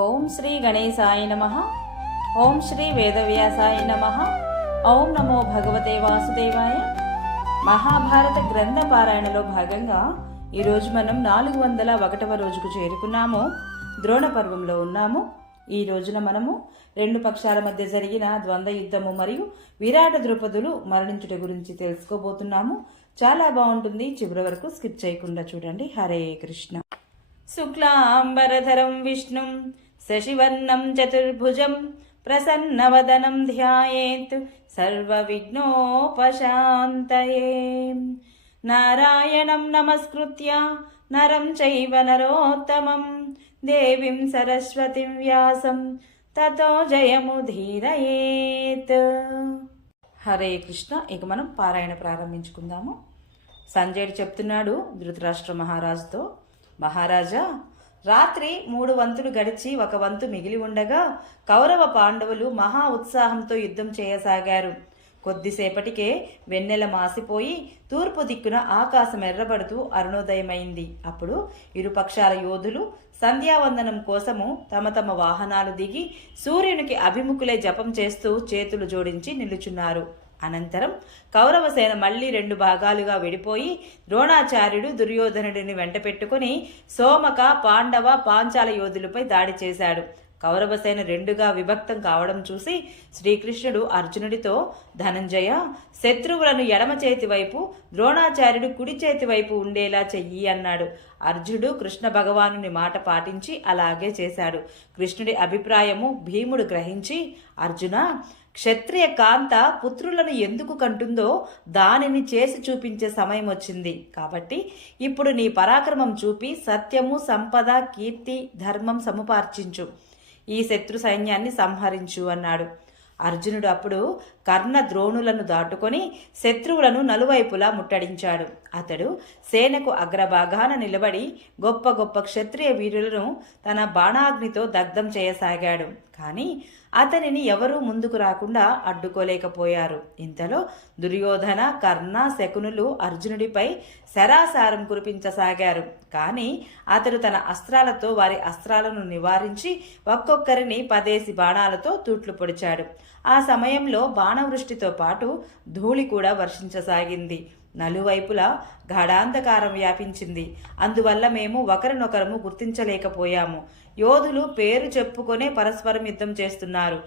ఓం శ్రీ గణేశాయ నమః. ఓం శ్రీ వేదవ్యాసాయ నమః. ఓం నమో భగవతే వాసుదేవాయ. మహాభారత గ్రంథ పారాయణలో భాగంగా ఈరోజు మనం 401వ రోజుకు చేరుకున్నాము. ద్రోణ పర్వంలో ఉన్నాము. ఈ రోజున మనము రెండు పక్షాల మధ్య జరిగిన ద్వంద్వ యుద్ధము మరియు విరాట ద్రౌపదులు మరణించుట గురించి తెలుసుకోబోతున్నాము. చాలా బాగుంటుంది, చివరి వరకు స్కిప్ చేయకుండా చూడండి. హరే కృష్ణ. శుక్లాంబరధరం విష్ణుం శశివర్ణం చతుర్భుజం ప్రసన్నవదనం ధ్యాయేత్ సర్వవిఘ్నోపశాంతయే. నారాయణం నమస్కృత్య నరం చైవ నరోత్తమం దేవీం సరస్వతిం వ్యాసం తతో జయముధీరయేత్. హరే కృష్ణ. ఇక మనం పారాయణ ప్రారంభించుకుందాము. సంజయుడు చెప్తున్నాడు ధృతరాష్ట్ర మహారాజుతో, మహారాజా, రాత్రి 3 వంతులు గడిచి 1 వంతు మిగిలి ఉండగా కౌరవ పాండవులు మహా ఉత్సాహంతో యుద్ధం చేయసాగారు. కొద్దిసేపటికే వెన్నెల మాసిపోయి తూర్పు దిక్కున ఆకాశం ఎర్రబడుతూ అరుణోదయమైంది. అప్పుడు ఇరుపక్షాల యోధులు సంధ్యావందనం కోసము తమ తమ వాహనాలు దిగి సూర్యునికి అభిముఖులై జపం చేస్తూ చేతులు జోడించి నిలుచున్నారు. అనంతరం కౌరవసేన మళ్లీ 2 భాగాలుగా విడిపోయి ద్రోణాచార్యుడు దుర్యోధనుడిని వెంట పెట్టుకుని సోమక, పాండవ, పాంచాల యోధులపై దాడి చేశాడు. కౌరవసేన 2గా విభక్తం కావడం చూసి శ్రీకృష్ణుడు అర్జునుడితో, ధనంజయ, శత్రువులను ఎడమ చేతి వైపు, ద్రోణాచార్యుడు కుడి చేతి వైపు ఉండేలా చెయ్యి అన్నాడు. అర్జునుడు కృష్ణ భగవానుని మాట పాటించి అలాగే చేశాడు. కృష్ణుడి అభిప్రాయము భీముడు గ్రహించి, అర్జున, క్షత్రియ కాంత పుత్రులను ఎందుకు కంటుందో దానిని చేసి చూపించే సమయం వచ్చింది. కాబట్టి ఇప్పుడు నీ పరాక్రమం చూపి సత్యము, సంపద, కీర్తి, ధర్మం సముపార్జించు. ఈ శత్రు సైన్యాన్ని సంహరించు అన్నాడు. అర్జునుడు అప్పుడు కర్ణ ద్రోణులను దాటుకొని శత్రువులను నలువైపులా ముట్టడించాడు. అతడు సేనకు అగ్రభాగాన నిలబడి గొప్ప గొప్ప క్షత్రియ వీరులను తన బాణాగ్నితో దగ్ధం చేయసాగాడు. కానీ అతనిని ఎవరూ ముందుకు రాకుండా అడ్డుకోలేకపోయారు. ఇంతలో దుర్యోధన, కర్ణ, శకునులు అర్జునుడిపై శరాసారం కురిపించసాగారు. కానీ అతడు తన అస్త్రాలతో వారి అస్త్రాలను నివారించి ఒక్కొక్కరిని 10 బాణాలతో తూట్లు పొడిచాడు. ఆ సమయంలో బాణవృష్టితో పాటు ధూళి కూడా వర్షించసాగింది. నలువైపులా గాఢాంధకారం వ్యాపించింది. అందువల్ల మేము ఒకరినొకరము గుర్తించలేకపోయాము. యోధులు పేరు చెప్పుకొనే పరస్పరం యుద్ధం చేస్తున్నారు.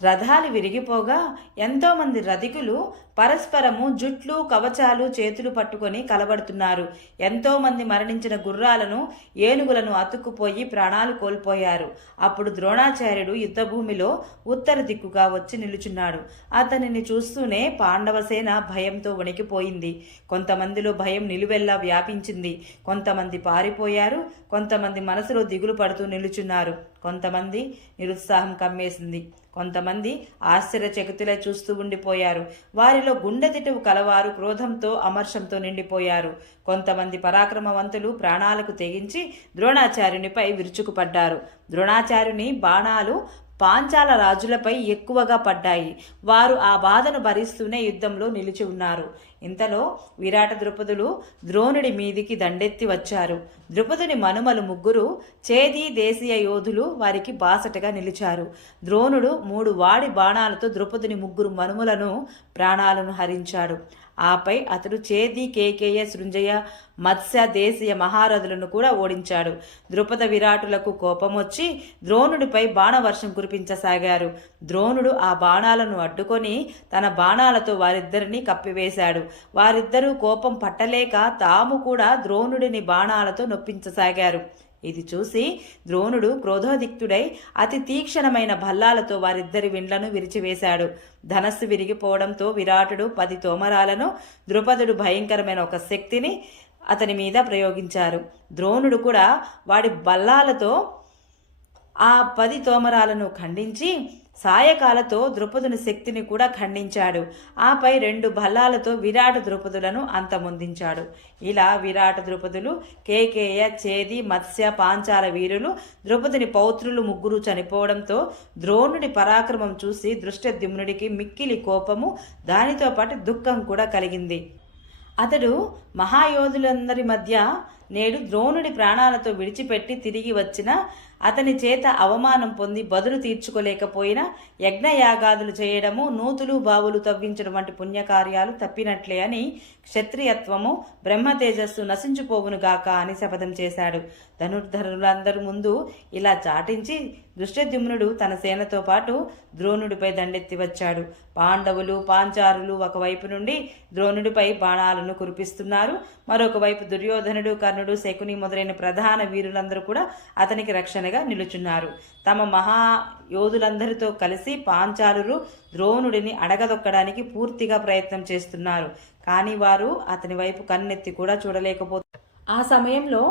రథాలు విరిగిపోగా ఎంతోమంది రథికులు పరస్పరము జుట్లు, కవచాలు చేతులు పట్టుకొని కలబడుతున్నారు. ఎంతోమంది మరణించిన గుర్రాలను, ఏనుగులను అతుక్కుపోయి ప్రాణాలు కోల్పోయారు. అప్పుడు ద్రోణాచార్యుడు యుద్ధభూమిలో ఉత్తర దిక్కుగా వచ్చి నిలుచున్నాడు. అతనిని చూస్తూనే పాండవసేన భయంతో వణికిపోయింది. కొంతమందిలో భయం నిలువెల్లా వ్యాపించింది. కొంతమంది పారిపోయారు. కొంతమంది మనసులో దిగులు పడుతూ నిలుచున్నారు. కొంతమంది నిరుత్సాహం కమ్మేసింది. కొంతమంది ఆశ్చర్యచకితులై చూస్తూ ఉండిపోయారు. వారిలో గుండెదిటవు కలవారు క్రోధంతో, అమర్షంతో నిండిపోయారు. కొంతమంది పరాక్రమవంతులు ప్రాణాలకు తెగించి ద్రోణాచార్యునిపై విరుచుకుపడ్డారు. ద్రోణాచార్యుని బాణాలు పాంచాల రాజులపై ఎక్కువగా పడ్డాయి. వారు ఆ బాధను భరిస్తూనే యుద్ధంలో నిలిచి ఉన్నారు. ఇంతలో విరాట ద్రుపదులు ద్రోణుడి మీదికి దండెత్తి వచ్చారు. ద్రుపదుని మనుమలు 3 చేది దేశీయ యోధులు వారికి బాసటగా నిలిచారు. ద్రోణుడు 3 వాడి బాణాలతో ద్రుపదుని 3 మనుమలను ప్రాణాలను హరించాడు. ఆపై అతడు చేది, కేకేయ, సృంజయ, మత్స్య దేశీయ మహారథులను కూడా ఓడించాడు. ద్రుపద విరాటులకు కోపం వచ్చి ద్రోణుడిపై బాణవర్షం కురిపించసాగారు. ద్రోణుడు ఆ బాణాలను అడ్డుకొని తన బాణాలతో వారిద్దరిని కప్పివేశాడు. వారిద్దరూ కోపం పట్టలేక తాము కూడా ద్రోణుడిని బాణాలతో నొప్పించసాగారు. ఇది చూసి ద్రోణుడు క్రోధోదిక్తుడై అతి తీక్షణమైన భల్లాలతో వారిద్దరి విండ్లను విరిచివేశాడు. ధనస్సు విరిగిపోవడంతో విరాటుడు 10 తోమరాలను, ద్రుపదుడు భయంకరమైన ఒక శక్తిని అతని మీద ప్రయోగించారు. ద్రోణుడు కూడా వాడి బల్లాలతో ఆ 10 తోమరాలను ఖండించి సాయకాలతో ద్రుపదుని శక్తిని కూడా ఖండించాడు. ఆపై 2 భల్లాలతో విరాట ద్రుపదులను అంతమొందించాడు. ఇలా విరాట ద్రుపదులు, కేకేయ, చేది, మత్స్య, పాంచాల వీరులు, ద్రుపదుని పౌత్రులు 3 చనిపోవడంతో ద్రోణుడి పరాక్రమం చూసి దృష్టద్యుమ్నుడికి మిక్కిలి కోపము, దానితో పాటు దుఃఖం కూడా కలిగింది. అతడు మహాయోధులందరి మధ్య నేడు ద్రోణుడి ప్రాణాలతో విడిచిపెట్టి తిరిగి వచ్చిన అతని చేత అవమానం పొంది బదులు తీర్చుకోలేకపోయినా యజ్ఞయాగాదులు చేయడము, నూతులు బావులు తవ్వించడం వంటి పుణ్యకార్యాలు తప్పినట్లే అని క్షత్రియత్వము బ్రహ్మతేజస్సు నశించుపోవునుగాక అని శపథం చేశాడు. ధనుర్ధరులందరి ముందు ఇలా చాటించి దృష్టద్యుమ్నుడు తన సేనతో పాటు ద్రోణుడిపై దండెత్తి వచ్చాడు. పాండవులు పాంచారులు ఒకవైపు నుండి ద్రోణుడిపై బాణాలను కురిపిస్తున్నారు. మరొక వైపు దుర్యోధనుడు, కర్ణుడు, శకుని మొదలైన ప్రధాన వీరులందరూ కూడా అతనికి రక్షణగా నిలుచున్నారు. తమ మహాయోధులందరితో కలిసి పాంచాలురు ద్రోణుడిని అడగదొక్కడానికి పూర్తిగా ప్రయత్నం చేస్తున్నారు. కానీ వారు అతని వైపు కన్నెత్తి కూడా చూడలేకపోతున్నారు. ఆ సమయంలో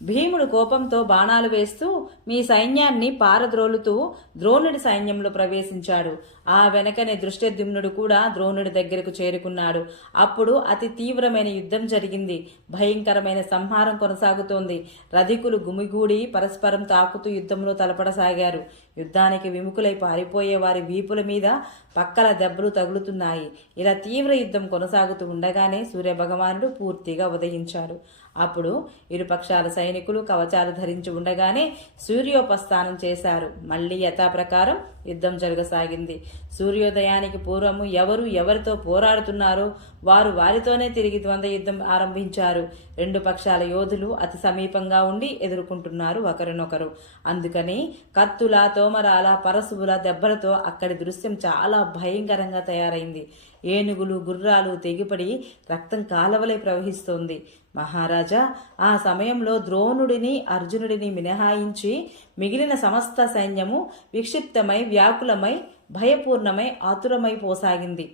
భీముడు కోపంతో బాణాలు వేస్తూ మీ సైన్యాన్ని పారద్రోలుతూ ద్రోణుడి సైన్యంలో ప్రవేశించాడు. ఆ వెనకనే దృష్టద్యుమ్నుడు కూడా ద్రోణుడి దగ్గరకు చేరుకున్నాడు. అప్పుడు అతి తీవ్రమైన యుద్ధం జరిగింది. భయంకరమైన సంహారం కొనసాగుతోంది. రధికులు గుమిగూడి పరస్పరం తాకుతూ యుద్ధంలో తలపడసాగారు. యుద్ధానికి విముఖులై పారిపోయే వారి వీపుల మీద పక్కల దెబ్బలు తగులుతున్నాయి. ఇలా తీవ్ర యుద్ధం కొనసాగుతూ ఉండగానే సూర్యభగవానుడు పూర్తిగా ఉదయించాడు. అప్పుడు ఇరుపక్షాల సైనికులు కవచాలు ధరించి ఉండగానే సూర్యోపస్థానం చేశారు. మళ్లీ యథాప్రకారం యుద్ధం జరగసాగింది. సూర్యోదయానికి పూర్వము ఎవరు ఎవరితో పోరాడుతున్నారో వారు వారితోనే తిరిగి ద్వంద్వ యుద్ధం ఆరంభించారు. రెండు పక్షాల యోధులు అతి సమీపంగా ఉండి ఎదుర్కొంటున్నారు ఒకరినొకరు. అందుకని కత్తుల, తోమరాల, పరశువుల దెబ్బలతో అక్కడి దృశ్యం చాలా భయంకరంగా తయారైంది. ఏనుగులు, గుర్రాలు తెగిపడి రక్తం కాలవలై ప్రవహిస్తోంది. మహారాజా, ఆ సమయంలో ద్రోణుడిని, అర్జునుడిని మినహాయించి మిగిలిన సమస్త సైన్యము విక్షిప్తమై, వ్యాకులమై, భయపూర్ణమై, ఆతురమైపోసాగింది.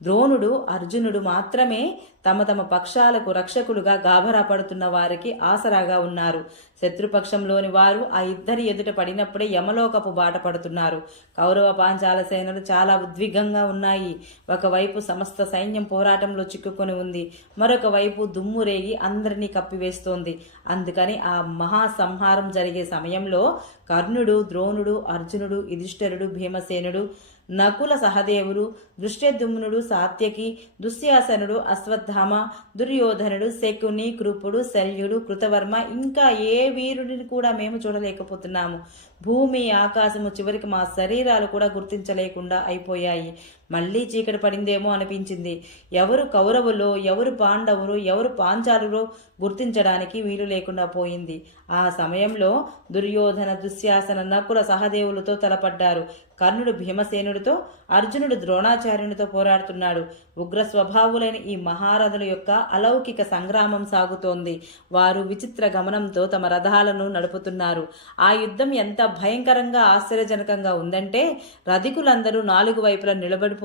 ద్రోణుడు, అర్జునుడు మాత్రమే తమ తమ పక్షాలకు రక్షకులుగా గాభరా పడుతున్న వారికి ఆసరాగా ఉన్నారు. శత్రుపక్షంలోని వారు ఆ ఇద్దరి ఎదుట పడినప్పుడే యమలోకపు బాట పడుతున్నారు. కౌరవ పాంచాల సేనలు చాలా ఉద్విగ్నంగా ఉన్నాయి. ఒకవైపు సమస్త సైన్యం పోరాటంలో చిక్కుకొని ఉంది. మరొక వైపు దుమ్ము రేగి అందరినీ కప్పివేస్తోంది. అందుకని ఆ మహాసంహారం జరిగే సమయంలో కర్ణుడు, ద్రోణుడు, అర్జునుడు, యుధిష్ఠిరుడు, భీమసేనుడు, నకుల సహదేవులు, దృష్టద్యుమ్నుడు, సాత్యకి, దుశ్శాసనుడు, అశ్వత్థామ, దుర్యోధనుడు, శకుని, కృపుడు, శల్యుడు, కృతవర్మ, ఇంకా ఏ వీరుడిని కూడా మేము చూడలేకపోతున్నాము. భూమి, ఆకాశము, చివరికి మా శరీరాలు కూడా గుర్తించలేకుండా అయిపోయాయి. మళ్లీ చీకటి పడిందేమో అనిపించింది. ఎవరు కౌరవులో, ఎవరు పాండవులు, ఎవరు పాంచాలులో గుర్తించడానికి వీలు లేకుండా పోయింది. ఆ సమయంలో దుర్యోధన, దుశ్శాసన, నకుల సహదేవులతో తలపడ్డారు. కర్ణుడు భీమసేనుడితో, అర్జునుడు ద్రోణాచార్యునితో పోరాడుతున్నాడు. ఉగ్ర స్వభావులైన ఈ మహారథుల యొక్క అలౌకిక సంగ్రామం సాగుతోంది. వారు విచిత్ర గమనంతో తమ రథాలను నడుపుతున్నారు. ఆ యుద్ధం ఎంత భయంకరంగా, ఆశ్చర్యజనకంగా ఉందంటే రధికులందరూ నాలుగు వైపులా నిలబడిపోయి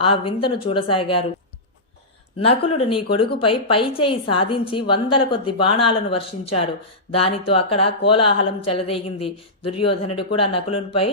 ఆ వింతను చూడసాగారు. నకులుడు నీ కొడుకుపై పై చేయి సాధించి 100 కొద్ది బాణాలను వర్షించాడు. దానితో అక్కడ కోలాహలం చెలరేగింది. దుర్యోధనుడు కూడా నకులునిపై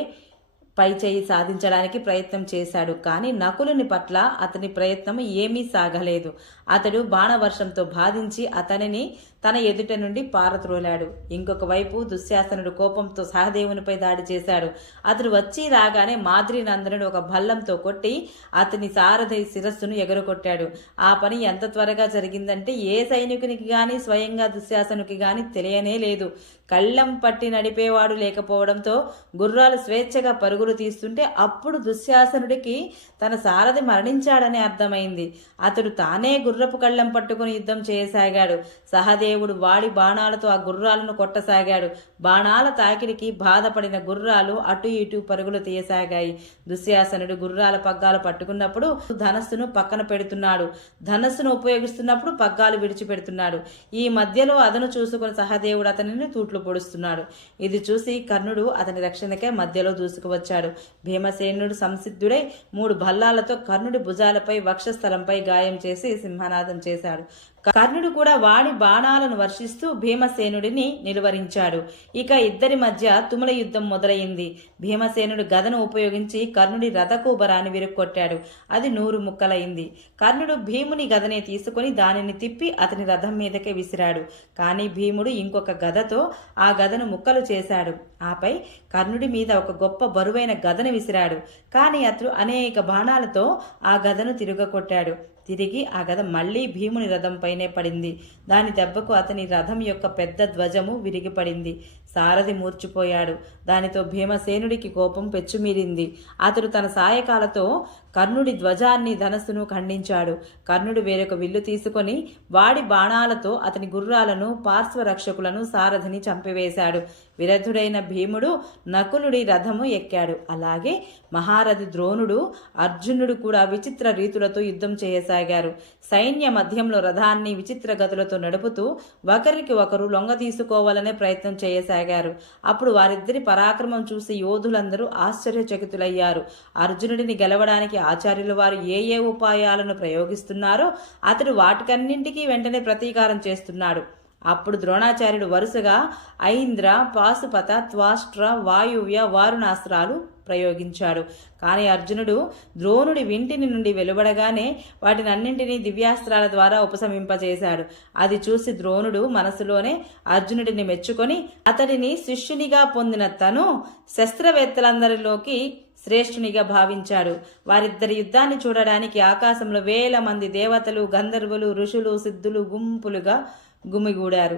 పై చేయి సాధించడానికి ప్రయత్నం చేశాడు. కానీ నకులుని పట్ల అతని ప్రయత్నం ఏమీ సాగలేదు. అతడు బాణవర్షంతో బాధించి అతనిని తన ఎదుట నుండి పారత్రోలాడు. ఇంకొక వైపు దుశ్శాసనుడు కోపంతో సహదేవునిపై దాడి చేశాడు. అతడు వచ్చి రాగానే మాద్రీనందనుడు ఒక భల్లంతో కొట్టి అతని సారథి శిరస్సును ఎగరగొట్టాడు. ఆ పని ఎంత త్వరగా జరిగిందంటే ఏ సైనికునికి గాని, స్వయంగా దుశ్శాసనునికి గాని తెలియనే లేదు. కళ్ళెం పట్టి నడిపేవాడు లేకపోవడంతో గుర్రాలు స్వేచ్ఛగా పరుగులు తీస్తుంటే అప్పుడు దుశ్శాసనుడికి తన సారథి మరణించాడని అర్థమైంది. అతడు తానే గుర్రపు కళ్ళెం పట్టుకుని యుద్ధం చేయసాగాడు. సహదేవుడు వాడి బాణాలతో ఆ గుర్రాలను కొట్టసాగాడు. బాణాల తాకిడికి బాధపడిన గుర్రాలు అటు ఇటు పరుగులు తీయసాగాయి. దుశ్శాసనుడు గుర్రాల పగ్గాలు పట్టుకున్నప్పుడు ధనస్సును పక్కన పెడుతున్నాడు. ధనస్సును ఉపయోగిస్తున్నప్పుడు పగ్గాలు విడిచిపెడుతున్నాడు. ఈ మధ్యలో అదను చూసుకుని సహదేవుడు అతనిని తూట్లు పొడుస్తున్నాడు. ఇది చూసి కర్ణుడు అతని రక్షణకై మధ్యలో దూసుకువచ్చాడు. భీమసేనుడు సంసిద్ధుడై 3 భల్లాలతో కర్ణుడి భుజాలపై, వక్షస్థలంపై గాయం చేసి సింహనాదం చేశాడు. కర్ణుడు కూడా వాడి బాణాలను వర్షిస్తూ భీమసేనుడిని నిలువరించాడు. ఇక ఇద్దరి మధ్య తుముల యుద్ధం మొదలైంది. భీమసేనుడు గదను ఉపయోగించి కర్ణుడి రథకూబరాన్ని విరుక్కొట్టాడు. అది 100 ముక్కలైంది. కర్ణుడు భీముని గదనే తీసుకుని దానిని తిప్పి అతని రథం మీదకే విసిరాడు. కానీ భీముడు ఇంకొక గదతో ఆ గదను ముక్కలు చేశాడు. ఆపై కర్ణుడి మీద ఒక గొప్ప బరువైన గదను విసిరాడు. కానీ అతడు అనేక బాణాలతో ఆ గదను తిరగకొట్టాడు. తిరిగి ఆ గద మళ్లీ భీముని రథంపైనే పడింది. దాని దెబ్బకు అతని రథం యొక్క పెద్ద ధ్వజము విరిగిపడింది. సారథి మూర్చిపోయాడు. దానితో భీమసేనుడికి కోపం పెచ్చుమీరింది. అతడు తన సాయకాలతో కర్ణుడి ధ్వజాన్ని ధనస్సును ఖండించాడు. కర్ణుడు వేరొక విల్లు తీసుకొని వాడి బాణాలతో అతని గుర్రాలను, పార్శ్వరక్షకులను, సారథిని చంపివేశాడు. విరధుడైన భీముడు నకులుడి రథము ఎక్కాడు. అలాగే మహారథి ద్రోణుడు, అర్జునుడు కూడా విచిత్ర రీతులతో యుద్ధం చేయసాగారు. సైన్య మధ్యంలో రథాన్ని విచిత్ర గతులతో నడుపుతూ ఒకరికి ఒకరు లొంగ తీసుకోవాలనే ప్రయత్నం చేయసాగారు. అప్పుడు వారిద్దరి పరాక్రమం చూసి యోధులందరూ ఆశ్చర్యచకితులయ్యారు. అర్జునుడిని గెలవడానికి ఆచార్యుల వారు ఏ ఏ ఉపాయాలను ప్రయోగిస్తున్నారో అతడు వాటికన్నింటికీ వెంటనే ప్రతీకారం చేస్తున్నాడు. అప్పుడు ద్రోణాచార్యుడు వరుసగా ఐంద్ర, పాశుపత, త్వాష్ట్ర, వాయువ్య, వారుణాస్త్రాలు ప్రయోగించాడు. కానీ అర్జునుడు ద్రోణుడి వింటిని నుండి వెలువడగానే వాటినన్నింటినీ దివ్యాస్త్రాల ద్వారా ఉపశమింపజేశాడు. అది చూసి ద్రోణుడు మనసులోనే అర్జునుడిని మెచ్చుకొని అతడిని శిష్యునిగా పొందిన తను శస్త్రవేత్తలందరిలోకి శ్రేష్ఠునిగా భావించాడు. వారిద్దరి యుద్ధాన్ని చూడడానికి ఆకాశంలో వేల మంది దేవతలు, గంధర్వులు, ఋషులు, సిద్ధులు గుంపులుగా గుమిగూడారు.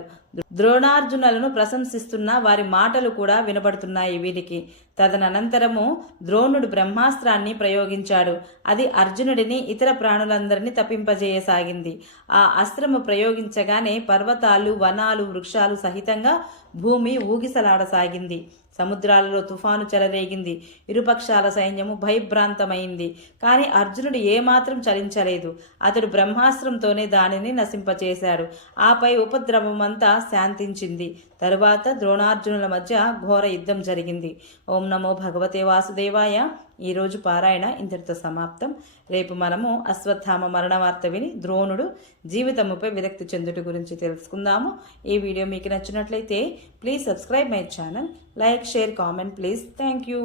ద్రోణార్జునులను ప్రశంసిస్తున్న వారి మాటలు కూడా వినబడుతున్నాయి వీరికి. తదనంతరము ద్రోణుడు బ్రహ్మాస్త్రాన్ని ప్రయోగించాడు. అది అర్జునుడిని, ఇతర ప్రాణులందరినీ తప్పింపజేయసాగింది. ఆ అస్త్రము ప్రయోగించగానే పర్వతాలు, వనాలు, వృక్షాలు సహితంగా భూమి ఊగిసలాడసాగింది. సముద్రాలలో తుఫాను చెలరేగింది. ఇరుపక్షాల సైన్యము భయభ్రాంతమైంది. కానీ అర్జునుడు ఏమాత్రం చలించలేదు. అతడు బ్రహ్మాస్త్రంతోనే దానిని నశింపచేశాడు. ఆపై ఉపద్రవమంతా శాంతించింది. తరువాత ద్రోణార్జునుల మధ్య ఘోర యుద్ధం జరిగింది. ఓం నమో భగవతే వాసుదేవాయ. ఈరోజు పారాయణ ఇంతటితో సమాప్తం. రేపు మనము అశ్వత్థామ మరణ వార్త విని ద్రోణుడు జీవితముపై విరక్తి చెందుట గురించి తెలుసుకుందాము. ఈ వీడియో మీకు నచ్చినట్లయితే please subscribe my channel, like, share, comment please. Thank you.